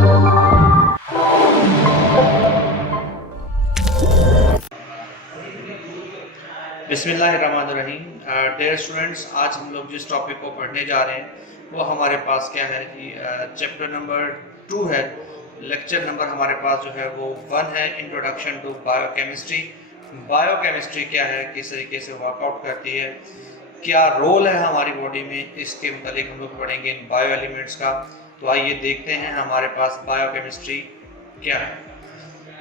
बिस्मिल्लाहिर्रहमानिर्रहीम। Dear students, आज हम लोग जिस टॉपिक को पढ़ने जा रहे हैं वो हमारे पास क्या है कि चैप्टर नंबर 2 है। लेक्चर नंबर हमारे पास जो है वो 1 है, इंट्रोडक्शन टू बायोकेमिस्ट्री। बायोकेमिस्ट्री क्या है, किस तरीके से वर्कआउट करती है, क्या रोल है हमारी बॉडी में, इसके मुतालिक हम लोग पढ़ेंगे इन बायो एलिमेंट्स का। तो आइए देखते हैं हमारे पास बायोकेमिस्ट्री क्या है।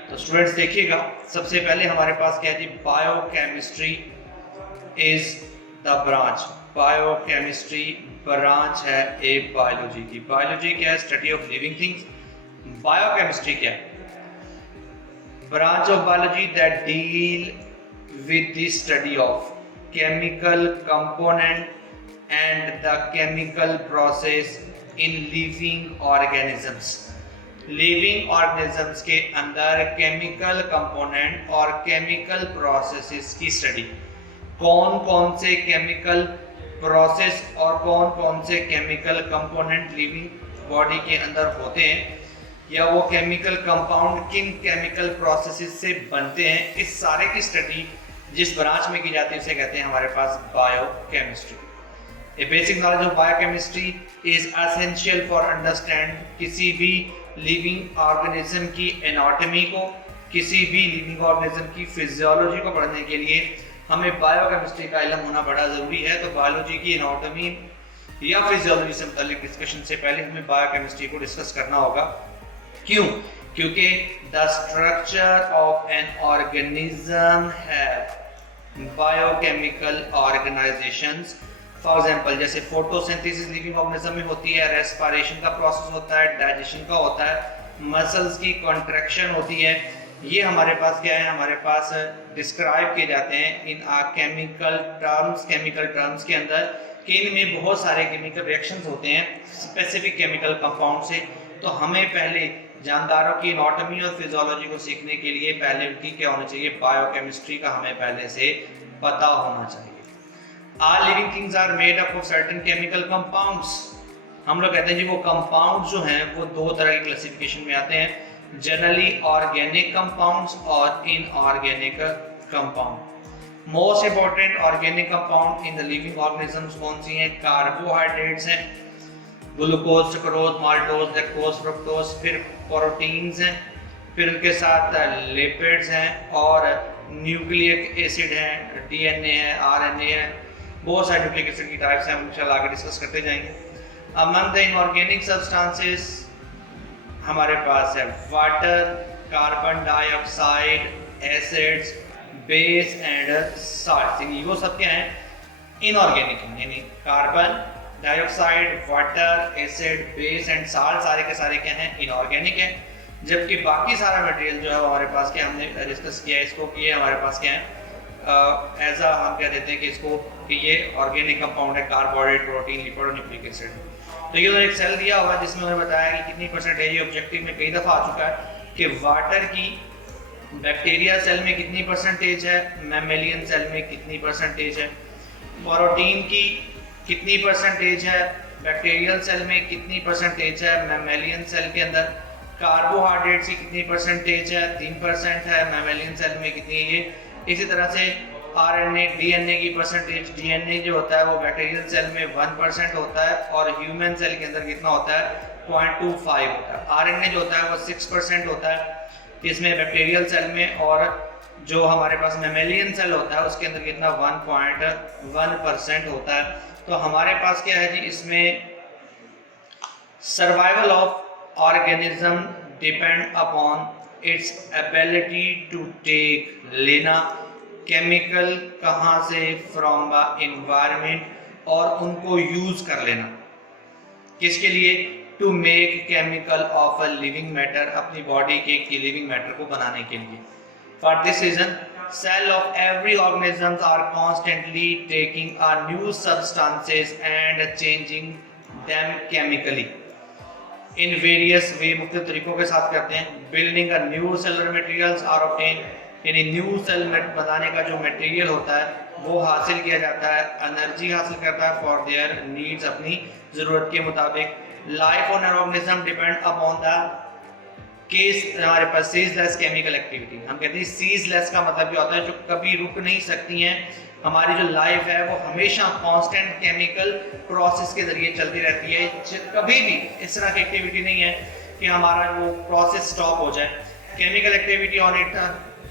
तो स्टूडेंट्स देखिएगा, सबसे पहले हमारे पास क्या है जी, biochemistry is the branch. Biochemistry branch है एक बायोलॉजी की। बायोलॉजी क्या है? Study of living things. Biochemistry क्या है? Branch of biology that deal with the study of chemical component and the chemical process in living organisms. Living organisms के अंदर chemical component और केमिकल प्रोसेसेस की study. कौन कौन से केमिकल प्रोसेस और कौन कौन से केमिकल कंपोनेंट लिविंग बॉडी के अंदर होते हैं, या वो केमिकल कंपाउंड किन केमिकल प्रोसेसेस से बनते हैं, इस सारे की स्टडी जिस ब्रांच में की जाती है उसे कहते हैं हमारे पास biochemistry. A basic knowledge of biochemistry is essential for understand किसी भी लिविंग ऑर्गेनिज्म की एनाटॉमी को, किसी भी लिविंग ऑर्गेनिज्म की फिजियोलॉजी को पढ़ने के लिए हमें बायोकेमिस्ट्री का इल्म होना बड़ा ज़रूरी है। तो बायोलॉजी की एनाटॉमी या फिजियोलॉजी से मुताल्लिक डिस्कशन से पहले हमें बायोकेमिस्ट्री को डिस्कस करना होगा। क्यों? क्योंकि the structure of an organism है बायोकेमिकल ऑर्गेनाइजेशंस। फॉर एग्जांपल जैसे फोटोसिंथेसिस लिविंग ऑर्गेनिज्म में होती है, रेस्पिरेशन का प्रोसेस होता है, डाइजेशन का होता है, मसल्स की कॉन्ट्रैक्शन होती है। ये हमारे पास क्या है? हमारे पास डिस्क्राइब किए जाते हैं इन केमिकल टर्म्स। केमिकल टर्म्स के अंदर कि इनमें बहुत सारे केमिकल रिएक्शंस होते हैं स्पेसिफिक केमिकल कंपाउंड से। तो हमें पहले जानदारों की एनाटॉमी और फिजियोलॉजी को सीखने के लिए पहले उनकी क्या होना चाहिए? बायोकेमिस्ट्री का हमें पहले से पता होना चाहिए। All living things are made up of certain chemical compounds। हम लोग कहते हैं जी वो कंपाउंड जो हैं वो दो तरह की क्लासिफिकेशन में आते हैं, जनरली ऑर्गेनिक कंपाउंड्स और inorganic compound. Most important organic compound in the living organisms कौन सी हैं? कार्बोहाइड्रेट्स हैं, glucose, sucrose, maltose, lactose, fructose. फिर प्रोटीन्स हैं, फिर उनके साथ लिपिड्स हैं और न्यूक्लिक एसिड हैं, डीएनए है, आरएनए है, बहुत सारे न्यूक्लिक एसिड की टाइप्स हैं, हम इंशाल्लाह आगे डिस्कस करते जाएंगे। अमंग द इनऑर्गेनिक सब्सटेंसेस हमारे पास है water, carbon dioxide, acids, base and salt. वो सब क्या हैं? इनऑर्गेनिक हैं, यानी carbon dioxide, water, acid, base and salt सारे के सारे क्या हैं? इनऑर्गेनिक है। जबकि बाकी सारा मटेरियल जो है हमारे पास क्या, हमने डिस्कस किया इसको कि ये हमारे पास क्या है, एज अ हम क्या देते हैं कि इसको कि ये ऑर्गेनिक कंपाउंड है, कार्बोहाइड्रेट, प्रोटीन, लिपिड और न्यूक्लिक एसिड। तो ये तो एक सेल दिया हुआ है जिसमें उन्होंने बताया कि कितनी परसेंटेज, ये ऑब्जेक्टिव में कई दफ़ा आ चुका है कि वाटर की बैक्टीरिया सेल में कितनी परसेंटेज है, मैमेलियन सेल में कितनी परसेंटेज है, प्रोटीन की कितनी परसेंटेज है, बैक्टीरियल सेल में कितनी परसेंटेज है, मैमेलियन सेल के अंदर, कार्बोहाइड्रेट्स की कितनी परसेंटेज है, 3% है, मैमेलियन सेल में कितनी है। इसी तरह से आरएनए, डीएनए की परसेंटेज, डीएनए जो होता है वो बैक्टीरियल सेल में 1% होता है और ह्यूमन सेल के अंदर कितना होता है? 0.25 होता है। आरएनए जो होता है वो 6% होता है इसमें बैक्टीरियल सेल में, और जो हमारे पास मैमेलियन सेल होता है उसके अंदर कितना? 1.1% होता है। तो हमारे पास क्या है जी, इसमें survival of organism depend upon its ability to take लेना केमिकल कहाँ से, फ्रॉम द एनवायरनमेंट, और उनको यूज कर लेना किसके लिए? To make chemical of a living matter, अपनी बॉडी के लिविंग मैटर को बनाने के लिए। For this reason cell of every organisms are constantly taking a new substances and changing them chemically in various way, मुख्तलिफ तरीकों के साथ करते हैं। building a new cellular materials are obtained, यानी न्यू सेल बनाने का जो मटेरियल होता है वो हासिल किया जाता है, एनर्जी हासिल करता है फॉर देयर नीड्स, अपनी ज़रूरत के मुताबिक। Life on an organism depend upon the case हमारे पास सीजलेस केमिकल एक्टिविटी, हम कहते हैं सीजलेस का मतलब क्या होता है, जो कभी रुक नहीं सकती हैं, हमारी जो लाइफ है वो हमेशा कांस्टेंट केमिकल प्रोसेस के जरिए चलती रहती है, कभी भी इस तरह की एक्टिविटी नहीं है कि हमारा वो प्रोसेस स्टॉप हो जाए। Chemical activity on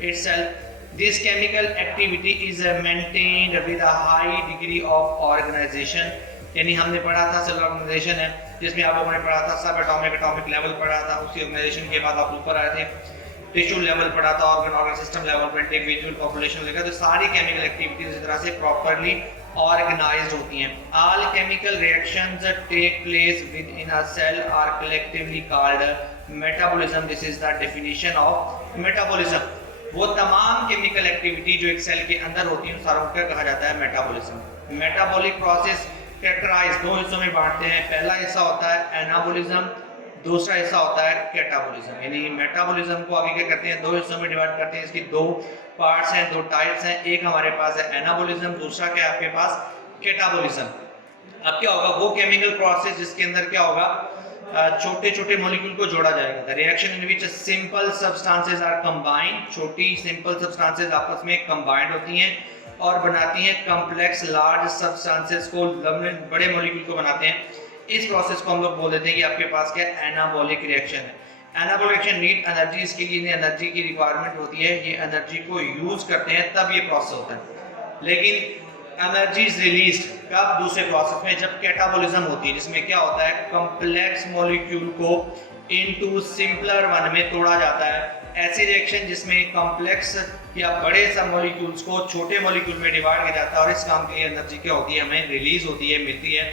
itself, this chemical activity is maintained with a high degree of organization, यानी हमने पढ़ा था सेल ऑर्गेनाइजेशन है, जिसमें आप लोगों ने पढ़ा था सब एटॉमिक लेवल पढ़ा था, उसी ऑर्गेनाइजेशन के बाद आप ऊपर आए थे टिश्यू लेवल पढ़ा था, ऑर्गन सिस्टम लेवल पर इंडिविजुअल पॉपुलेशन लेकर, तो सारी केमिकल एक्टिविटीज इस तरह से प्रॉपर्ली ऑर्गेनाइज्ड होती हैं। All chemical reactions take place within a cell are collectively called metabolism, this is the definition of metabolism. वो तमाम केमिकल एक्टिविटी जो एक सेल के अंदर होती है सारों को कहा जाता है मेटाबॉलिज्म। मेटाबॉलिक प्रोसेस कैरेक्टराइज दो हिस्सों में बांटते हैं, पहला हिस्सा होता है एनाबॉलिज्म, दूसरा हिस्सा होता है कैटाबॉलिज्म। यानी मेटाबॉलिज्म को आगे क्या करते हैं, दो हिस्सों में डिवाइड करते हैं, इसकी दो पार्ट्स हैं, दो टाइप्स हैं, एक हमारे पास है एनाबॉलिज्म, दूसरा क्या है आपके पास कैटाबॉलिज्म। अब क्या होगा, वो केमिकल प्रोसेस जिसके अंदर क्या होगा, छोटे छोटे मॉलिक्यूल को जोड़ा जाएगा। The reaction in which simple substances are combined, छोटी सिंपल सब्सटेंसेस आपस में कंबाइंड होती हैं और बनाती हैं कॉम्प्लेक्स लार्ज सब्सटेंसेस को, बड़े मॉलिक्यूल को बनाते हैं। इस प्रोसेस को हम लोग बोल देते हैं कि आपके पास क्या एनाबॉलिक रिएक्शन है। एनाबॉलिक रिएक्शन नीड एनर्जी, इसके लिए एनर्जी की रिक्वायरमेंट होती है, ये एनर्जी को यूज करते हैं तब ये प्रोसेस होता है। लेकिन एनर्जी इज रिलीज्ड कब, दूसरे प्रोसेस में, जब कैटाबॉलिज्म होती है, जिसमें क्या होता है कॉम्प्लेक्स मॉलिक्यूल को इनटू सिंपलर वन में तोड़ा जाता है। ऐसी रिएक्शन जिसमें कॉम्प्लेक्स या बड़े सब मॉलिक्यूल्स को छोटे मॉलिक्यूल में डिवाइड किया जाता है और इस काम के लिए एनर्जी क्या होती है, हमें रिलीज होती है, मिलती है।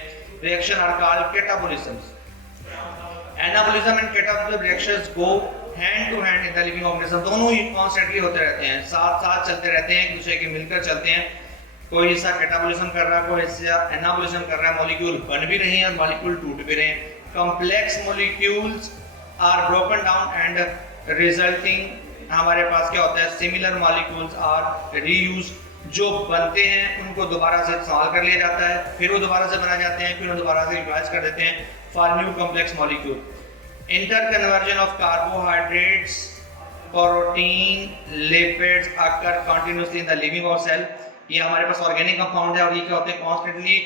Reaction are called catabolisms. Anabolism and catabolism reactions go hand to hand in the living organism, दोनों ही कॉन्स्टेंटली होते रहते हैं, साथ साथ चलते रहते हैं, एक दूसरे के मिलकर चलते हैं। कोई हिस्सा कैटाबॉलिज्म कर रहा है, कोई हिस्सा एनाबॉलिज्म कर रहा है, मॉलिक्यूल बन भी रहे हैं और मॉलिक्यूल टूट भी रहे हैं। Complex molecules are broken down and resulting, हमारे पास क्या होता है, सिमिलर मॉलिक्यूल्स आर रीयूज, जो बनते हैं उनको दोबारा से इस्तेमाल कर लिया जाता है, फिर वो दोबारा से बनाए जाते हैं, फिर वो दोबारा से रिवाइज कर देते हैं for new complex molecule. Interconversion of carbohydrates, proteins, lipids occur continuously in the living of cell. ये हमारे पास ऑर्गेनिक कंपाउंड है और ये क्या होते हैं, कॉन्स्टेंटली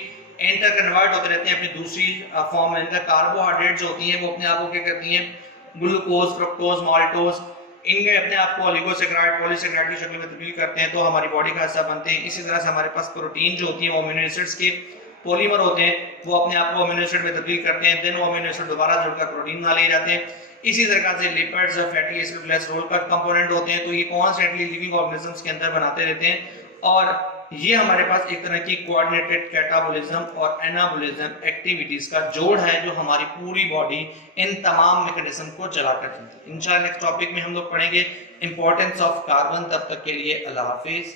इंटर कन्वर्ट होते रहते हैं अपनी दूसरी फॉर्म में। इनका कार्बोहाइड्रेट्स होती हैं वो अपने आप को क्या करती हैं, ग्लूकोज, फ्रुक्टोज, माल्टोज, इनके अपने आप को ओलिगोसैकेराइड, पॉलीसैकेराइड की शक्ल में तब्दील करते हैं तो हमारी बॉडी का हिस्सा बनते हैं। इसी तरह से हमारे पास प्रोटीन जो होती है वो अमीनो एसिड्स के पॉलीमर होते हैं, वो अपने आप को अमीनो एसिड में तब्दील करते हैं, देन वो अमीनो एसिड दोबारा जुड़कर प्रोटीन बना लिए जाते हैं। इसी तरह से लिपिड्स, फैटी एसिड, कोलेस्ट्रॉल का कंपोनेंट होते हैं, तो ये कॉन्स्टेंटली लिविंग ऑर्गेनिजम्स के अंदर बनाते रहते हैं। और ये हमारे पास एक तरह की कोऑर्डिनेटेड कैटाबॉलिज्म और एनाबॉलिज्म एक्टिविटीज का जोड़ है जो हमारी पूरी बॉडी इन तमाम मैकेनिज्म को चलाकर चलती है। इंशाल्लाह नेक्स्ट टॉपिक में हम लोग पढ़ेंगे इंपॉर्टेंस ऑफ कार्बन। तब तक के लिए अल्लाह हाफिज।